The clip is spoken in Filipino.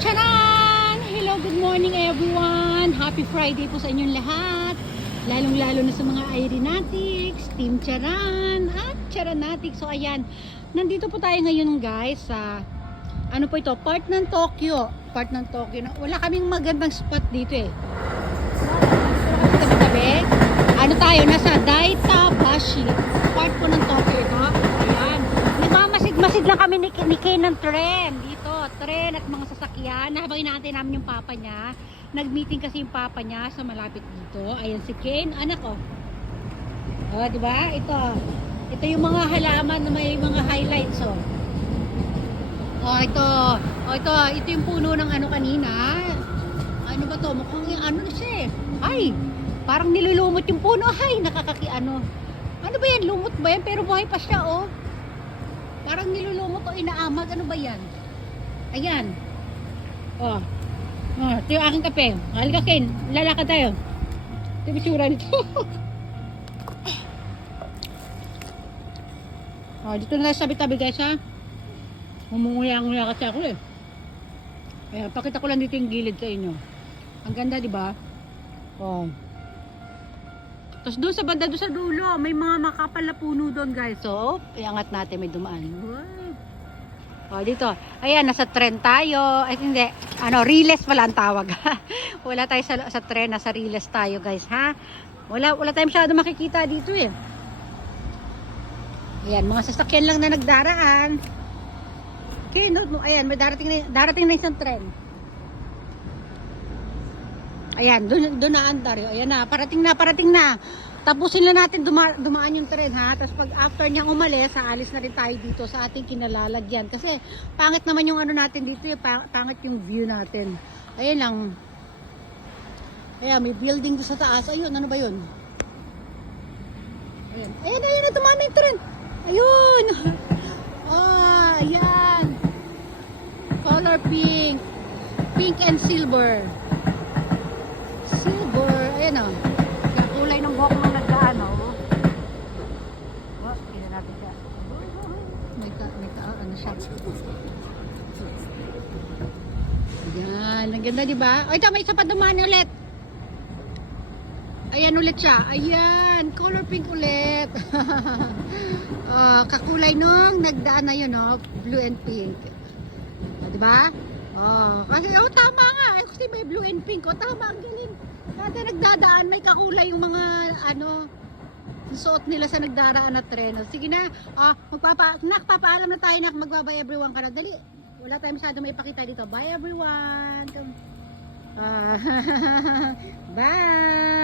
Charan! Hello, good morning everyone! Happy Friday po sa inyong lahat. Lalong-lalo na sa mga Aeronatics, Team Charan at Charanatics. So ayan, nandito po tayo ngayon guys sa ano po ito, part ng Tokyo. Part ng Tokyo. Wala kaming magandang spot dito eh. Tabi-tabi. Ano tayo? Nasa Daitabashi. Part po ng Tokyo ito. Ayan. Nagmamasid-masid lang kami ni Kay ng tren. Dito, tren at mga sasakyan. Habang inaantay namin yung papa niya. Nag-meeting kasi yung papa niya sa malapit dito. Ayan si Kane, anak ko. Oh, di ba? Ito yung mga halaman na may mga highlights oh. Oh, ito yung puno ng ano kanina. Ano ba to? Mukhang yung ano na siya eh. Ay, parang nilulumot yung puno. Ay, nakakakiano. Ano ba yan? Lumot ba yan? Pero buhay pa siya oh. Parang nilulumot o inaamag. Ano ba yan? Ayan. Oh. Oh, ito yung aking kape. Halika Ken, lalakad tayo. Ito yung itsura nito. Oh, dito na tayo sabi-tabi guys ha. Mumunguya-nguya kasi ako eh. Kaya pakita ko lang dito yung gilid sa inyo. Ang ganda di ba? Oh. Tapos doon sa banda, doon sa dulo, may mga makapal na puno doon guys. So, iangat natin, may dumaan. Wow. Oh, dito. Ayan, nasa tren tayo. Ay, hindi. Ano, Riles pala ang tawag. Wala tayo sa tren, nasa Riles tayo guys, ha? Wala tayong masyado makikita dito eh. Ayan, mga sasakyan lang na nagdaraan. Okay, no, ayan, may darating na isang tren. Ayan, doon na Ontario. Ayan na, parating na. Tapusin na natin dumaan yung tren ha. Tapos pag after niyang umalis, aalis na rin tayo dito sa ating kinalalagyan. Kasi pangit naman yung ano natin dito, pangit yung view natin. Ayan lang. Ayan, may building doon sa taas. Ayun, ano ba yun? Ayan, dumaan na yung tren. Ayun. Oh, ayan. Color pink. Pink and silver. Ayan o. Yung kulay ng buhok nung nagdaan o. Oh, tingnan natin siya. Ano siya. Ayan, ang ganda diba? O ito, may isa pa dumaan ulit. Ayan ulit siya. Ayan, color pink ulit. Kakulay nung nagdaan na yun o. Blue and pink. Diba? Kasi tama nga. Kasi may blue and pink. Tama, ang galing. Kada nagdadaan, may kakulay yung mga suot nila sa nagdaraan na tren. Sige na, papaalam na tayo na magbabay everyone ka na. Dali, wala tayong masyado may ipakita dito. Bye everyone. Bye.